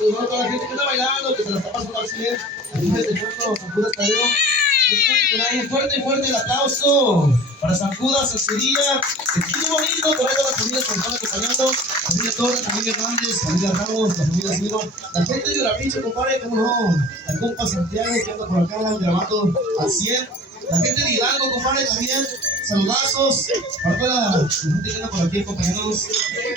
Saludar a toda la gente que está bailando, que se la está pasando al 100. Aquí desde el mundo, San Judas Tadeo. Un fuerte el aplauso para San Judas, Sancería. Que estuvo bonito, por ahí todas las familias que nos están acompañando. Familia Torres, familia Hernández, familia Ramos, la familia Ciro. La gente de Urapicho, compadre, cómo no. La compa Santiago que anda por acá grabando al 100. La gente de Hidalgo, compadre, también. Saludazos para toda la gente que anda por aquí acompañándonos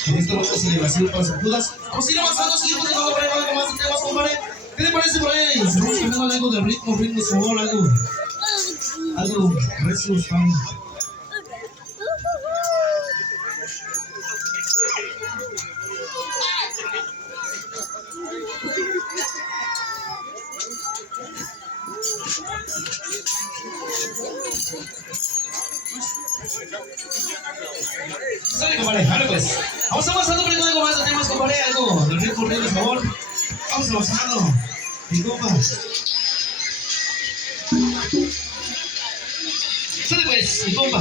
en esta bonita celebración para San Judas. Vamos a ir avanzando, seguimos llegando por ahí con algo más de temas, compadre. ¿Qué le parece por ahí? Seguimos cambiando algo de ritmo, sabor, algo recio, fan. Sale, compadre, vale pues. Vamos avanzando por algo más de temas, compadre, algo del ritmo, por favor. Vamos avanzando. Mi compa. Sale pues, mi compa.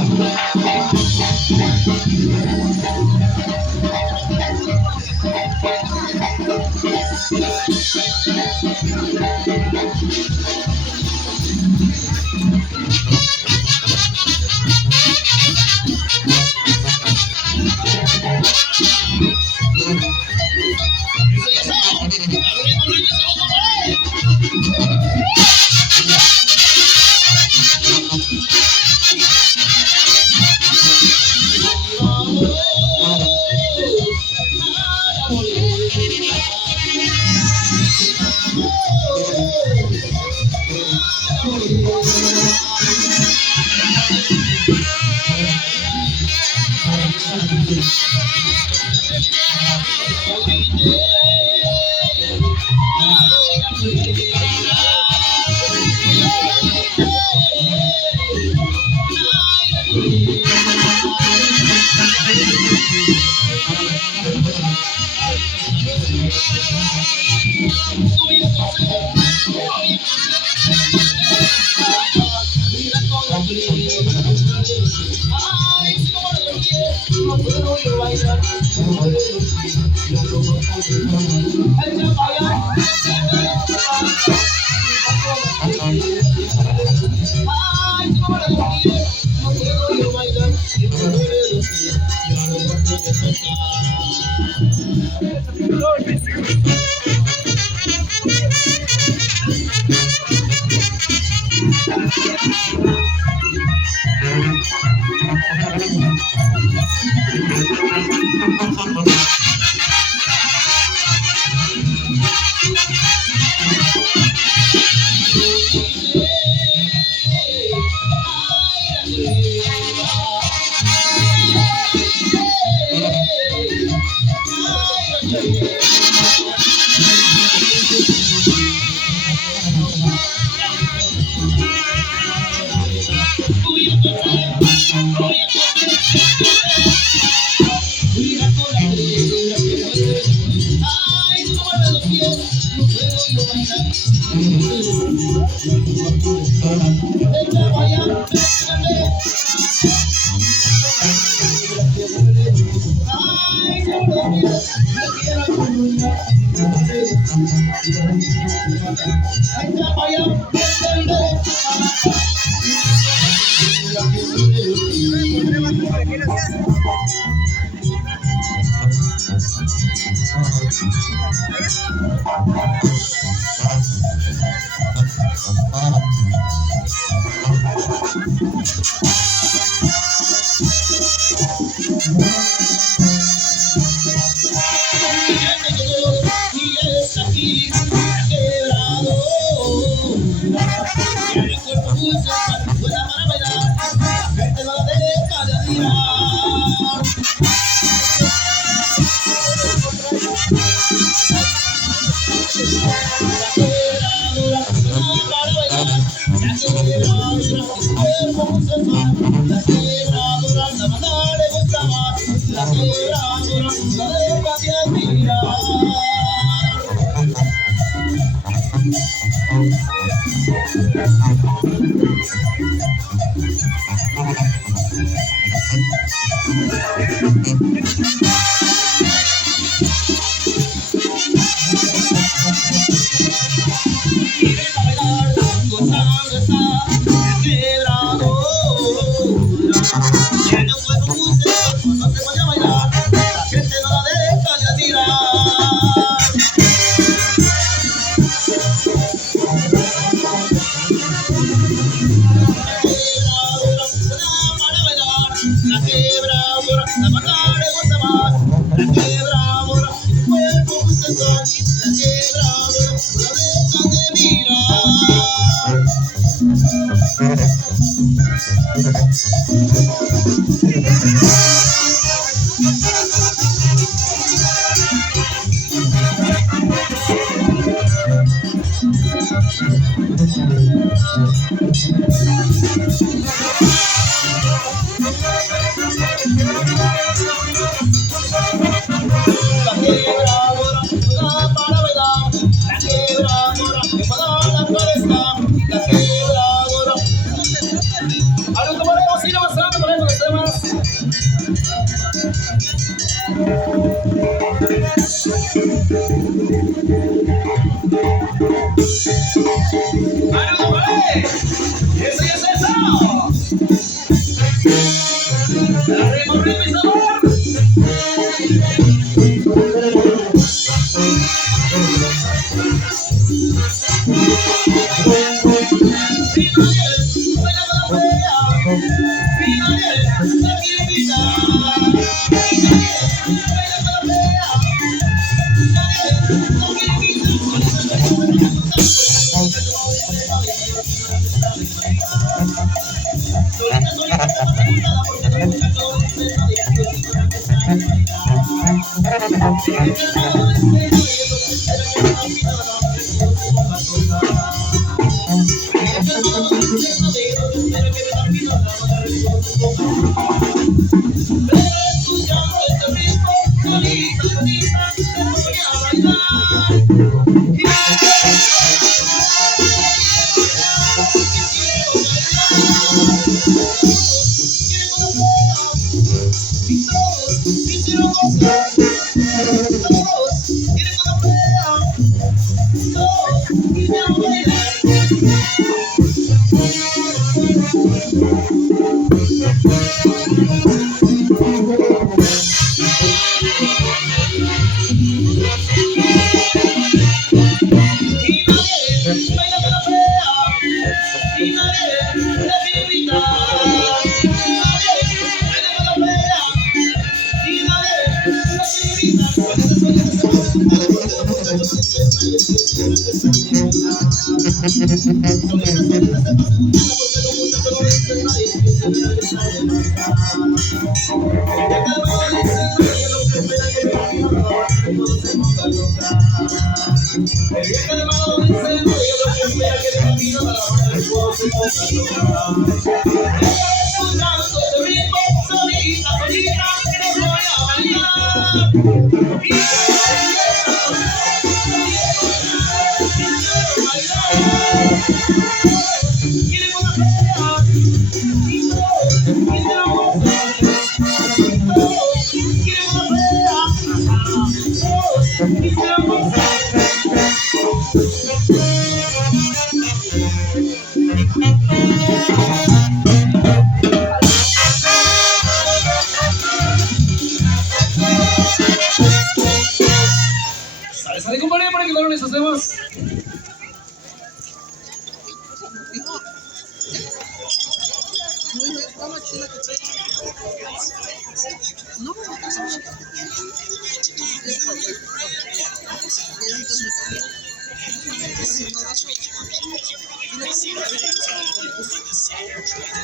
Sale, compadre, para que no les hacemos.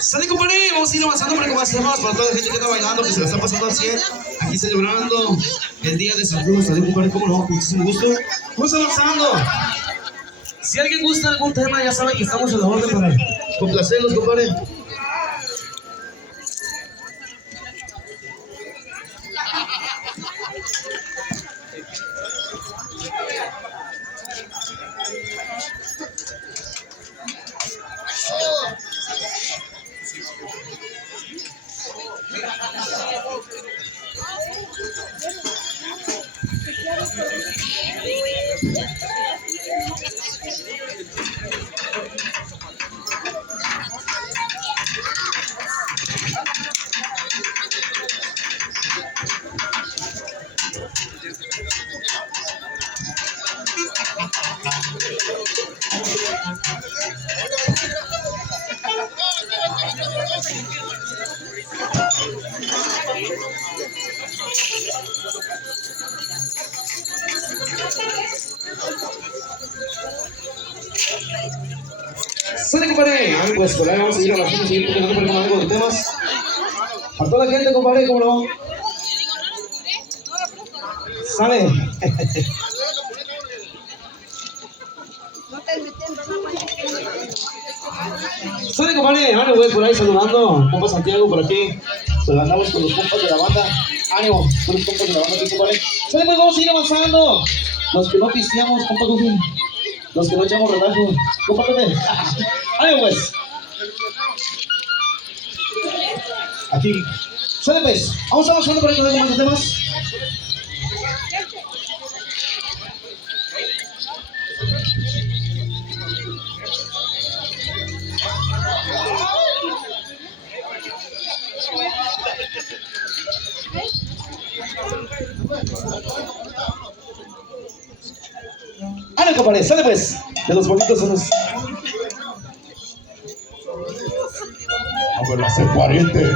Sale, compadre, vamos a ir avanzando para que avancemos para toda la gente que está bailando, que se la está pasando al 100, aquí celebrando el día de San Juan. Sale, compadre, cómo no, con muchísimo gusto. Vamos avanzando. Si alguien gusta algún tema, ya saben que estamos a la orden para complacerlos, compadre. compadre. Pues por ahí vamos a ir a la gente, seguir tocando algo de temas. A toda la gente, compadre, ¿cómo no? Sale. Sale, compadre. Ánimo, pues, por ahí saludando. Compa Santiago por aquí. Andamos con los compas de la banda. Ánimo, con los compas de la banda aquí, compadre. Sale, pues, vamos a ir avanzando. Los que no pisteamos, compa Goofy. Los que no echamos relajo. Compa Pepe. Ánimo, pues. Aquí. Sale, pues. Vamos avanzando por ahí con algo más de temas. ¡Ánimo, compadre! ¡Sale, pues! De los bonitos son los... A ver, hacer pariente.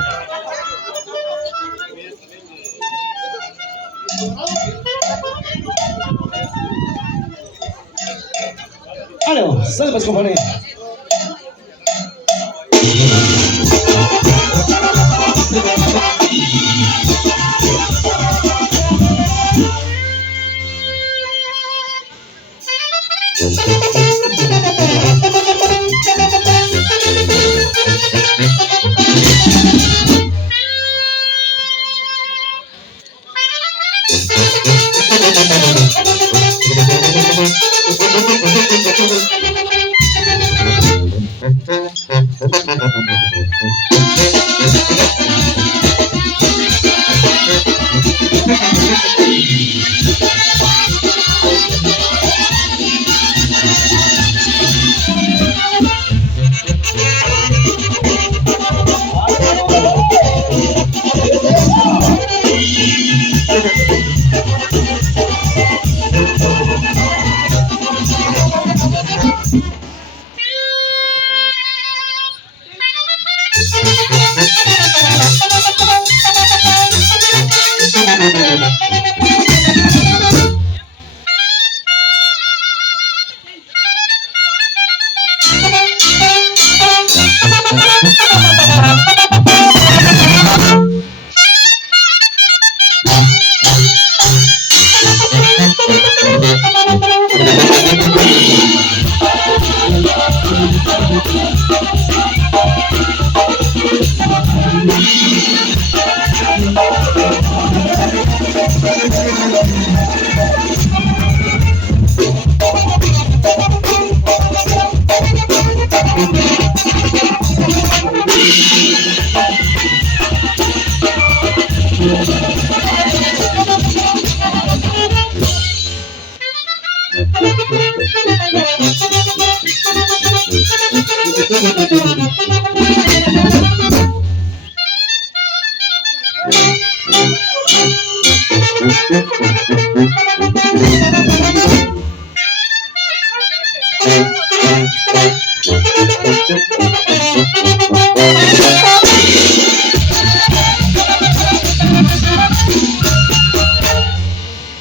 ¡Ánimo! ¡Sale, pues, compadre!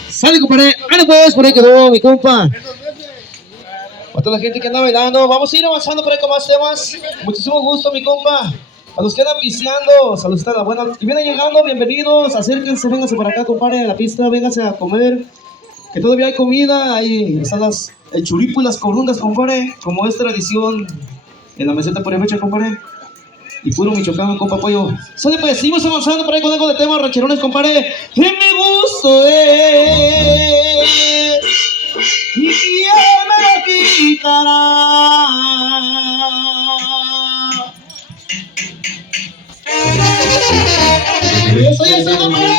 Sale, compadre. ¡Ánimo, pues! Por ahí quedó mi compa. A toda la gente que anda bailando, vamos a ir avanzando por ahí con más temas. Muchísimo gusto, mi compa. A los que andan pisteando, saludos a la buena. Y vienen llegando, bienvenidos. Acérquense, vénganse para acá, compadre, a la pista, vénganse a comer. Que todavía hay comida, ahí están el churipo y las corundas, compadre. Como es tradición en la meseta por fecha, compadre. Y puro Michoacán, compa Pollo. Sale, pues, seguimos avanzando por ahí con algo de temas rancherones, compadre. Y mi gusto es, y quién me lo quitará. Eso ya está, compadre.